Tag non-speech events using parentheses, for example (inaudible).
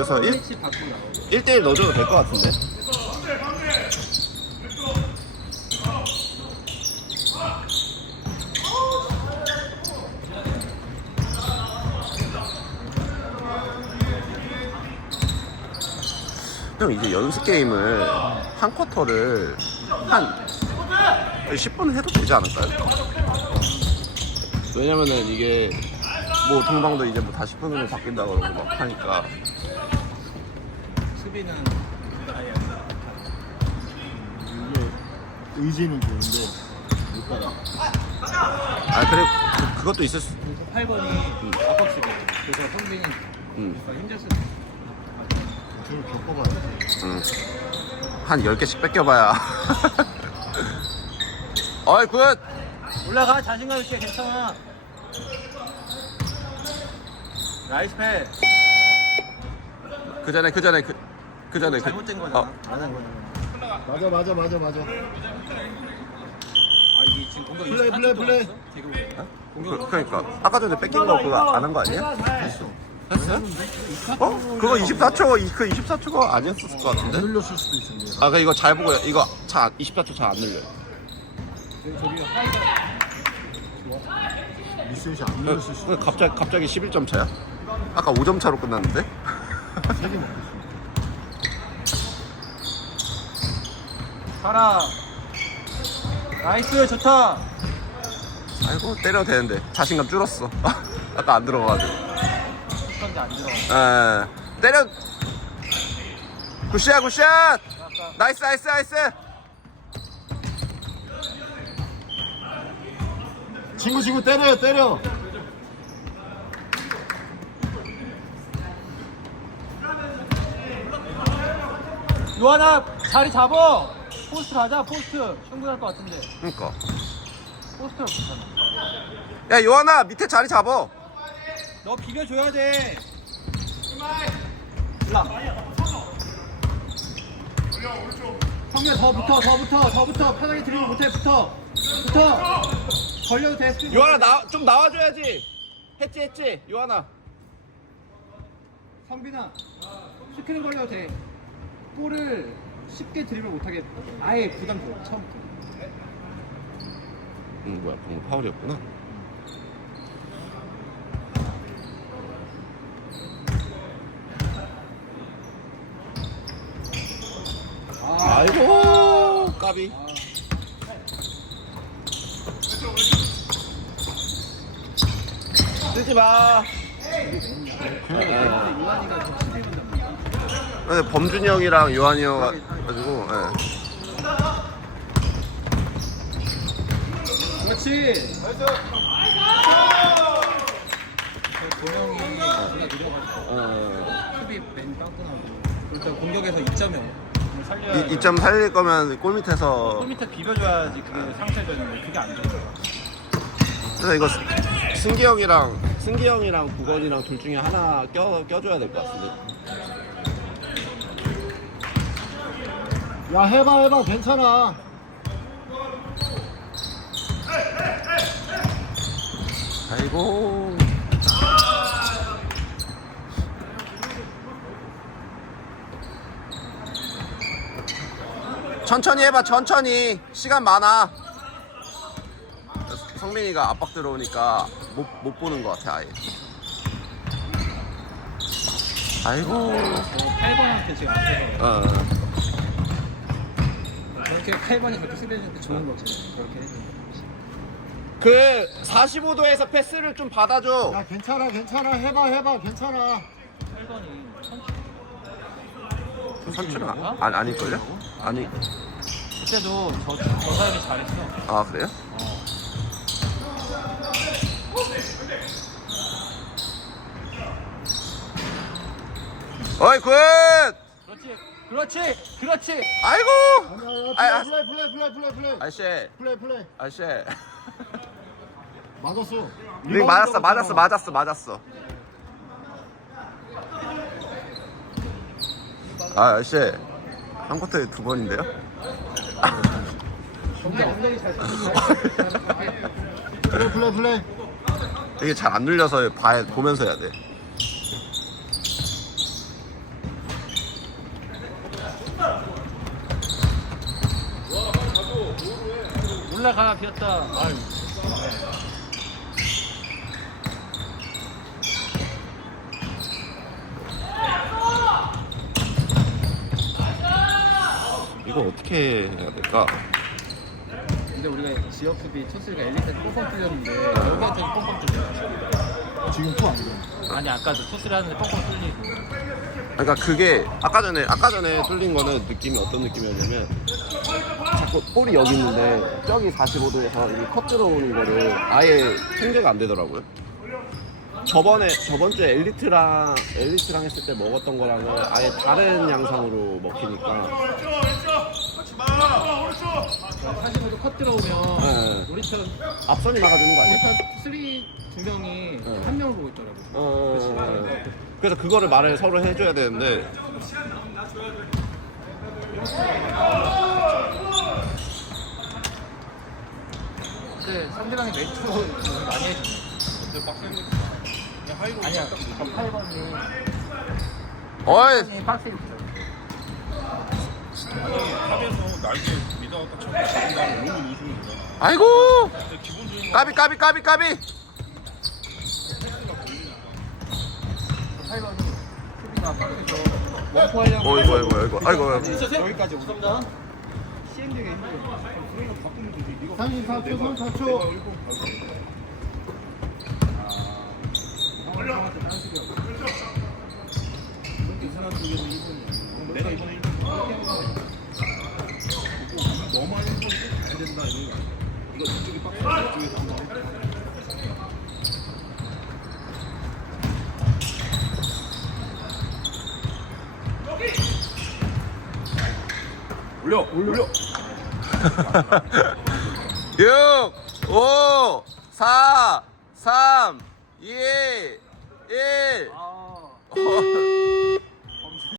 그래서 1, 스위치 바꾸고 나오고 1대1 넣어줘도 될 것 같은데? 형 이제 연습 게임을 한 쿼터를 한 10분 해도 되지 않을까요? 왜냐면은 이게 뭐 동방도 이제 뭐 다 10분으로 바뀐다 그러고 막 하니까 수비는 아예 이게 의지는 좋은데 못 따라. 아 그래 그, 그것도 있을 수 그래서 8번이 압박수거든 그래서 성빈이 음. 약간 힘들었을 때 겪어봐야지. 응. 한 10개씩 뺏겨봐야. (laughs) 어이, 굿! 올라가 자신감 있게 괜찮아 나이스 패 그 전에, 그 전에, 그, 그 전에. 그, 잘못된 거잖아 어, 안한 거잖아 맞아 맞아 맞아 맞아. 아 이게 지금 공격 플레이, 24초 플레이, 플레이. 했어? 지금 공격 그, 그러니까. 아까 전에 뺏긴 거 그거 안 한 거 아니야? 했어. 했어요? 어? 그거 24초, 이- 그 24초가 아니었을 것안 같은데? 흘렸을 수도 있었네. 아, 그 이거 잘 보고요. 이거 차, 24초 잘 안 늘려요. 미스샷이 안 흘렸을 수도 그 갑자기, 갑자기 11점 차야? 아까 5점 차로 끝났는데? 세개 먹겠 가라 나이스 좋다 아이고, 때려도 되는데. 자신감 줄었어. (laughs) 아까 안 들어가가지고. 안 들어 에 때려 굿샷 굿샷 나이스 나이스 나이스 친구 친구 때려 때려. 요하나 자리 잡어 포스트 가자 포스트. 충분할 것 같은데. 그니까. 포스트 괜찮아. 야 요한아 밑에 자리 잡어 너 비벼줘야 돼. 일라 성규야 더 붙어 더 붙어 더 붙어. 편하게 들이면 못해 붙어. 붙어. 걸려도 돼 스피드. 요한아 나, 좀 나와줘야지. 했지 했지? 요한아. 성빈아 스크린 걸려도 돼. 볼을 쉽게 드리블 못하게 아예 부담 줘 처음부터 응 뭐야 방금 파울이었구나? 아, 아이고 까비. 쓰지 마 근데 요한이가 좀 수비 분담 근데 범준이 형이랑 요한이 형 가지고 예. 그렇지 어. 수비 맨 깡통하고 일단 공격에서 2점이요 살려야 이, 이점 살릴 거면 골 밑에서 골 밑에 비벼줘야지 그게 상쇄되는데 그게 안 돼. 그래서 이거 스- 승기 형이랑 승기 형이랑 국원이랑 둘 중에 하나 껴 껴줘야 될 것 같은데. 야 해봐 해봐 괜찮아. 아이고. 천천히 해봐 천천히 시간 많아. 성민이가 압박 들어오니까 못, 못 보는 것 같아 아예. 아이고. 저 8번한테 지금 앞에서 어. 그렇게 8번이 그렇게 수비해주는 게 좋은 거지. 그렇게 해주는 거. 그 45도에서 패스를 좀 받아줘. 야 괜찮아 괜찮아 해봐 해봐 괜찮아. 8번이 천천히. 선출은 아, 아닐걸요? 아니. 그때도 저, 저 사람이 잘했어. 아 그래요? 어. 어이 굿! 그렇지. 그렇지. 아이고! 아, 야, 아. 플레이 플레이 플레이 플레이 플레이 아저씨 플레이 플레이 아저씨 맞았어. 링 맞았어 맞았어 맞았어 맞았어 아 아저씨 한 쿼터에 두 번인데요? (laughs) (laughs) 플레이 플레이 플레이. 이게 잘 안 눌려서 봐야 보면서 해야 돼 올라가 비었다. 아유. 이거 어떻게 해야 될까? 근데 우리가 지역 수비 토스가 엘리트한테 뻥뻥 뚫렸는데 여기한테는 뻥뻥 뚫려. 지금 또안 돼. 아니 아까도 토스를 하는데 뻥뻥 뚫리고. 그러니까 그게 아까 전에 아까 전에 뚫린 거는 느낌이 어떤 느낌이었냐면 볼이 여기 있는데 저기 45도에서 이컷 들어오는 거를 아예 통제가 안 되더라고요. 저번에 저번 주에 엘리트랑 엘리트랑 했을 때 먹었던 거랑은 아예 다른 양상으로 먹히니까 사실은 컷 들어오면 네. 우리처럼 앞선이 막아주는 거 아니야? 우리처럼 쓰리 두 명이 네. 한 명을 보고 있더라고. 어, 그래서 그거를 말을 서로 해줘야 되는데 근데 상대방이 멘트 많이 해주네. 아니야, 저 8번이 어이! 박스에 붙여. 탑에서 날개 미다가 딱 쳐서 잡은 다음에 롱을 누르는 거잖아. 아이고! 근데 기본적인 거 까비 까비 까비 까비! 8번이 수비가 박스에서 원포 하려고. 어이구 어이구 어이구 아이고 아이고. 여기까지 오습니다 CMD가 힘들어. 34초, 34초. 내가 이번에 1번 너만 1번 안 된다 이거 이거 저쪽이 박스 저쪽에서 한번 올려 올려 (laughs) 6 5 4 3 2 1 아. 어, (laughs)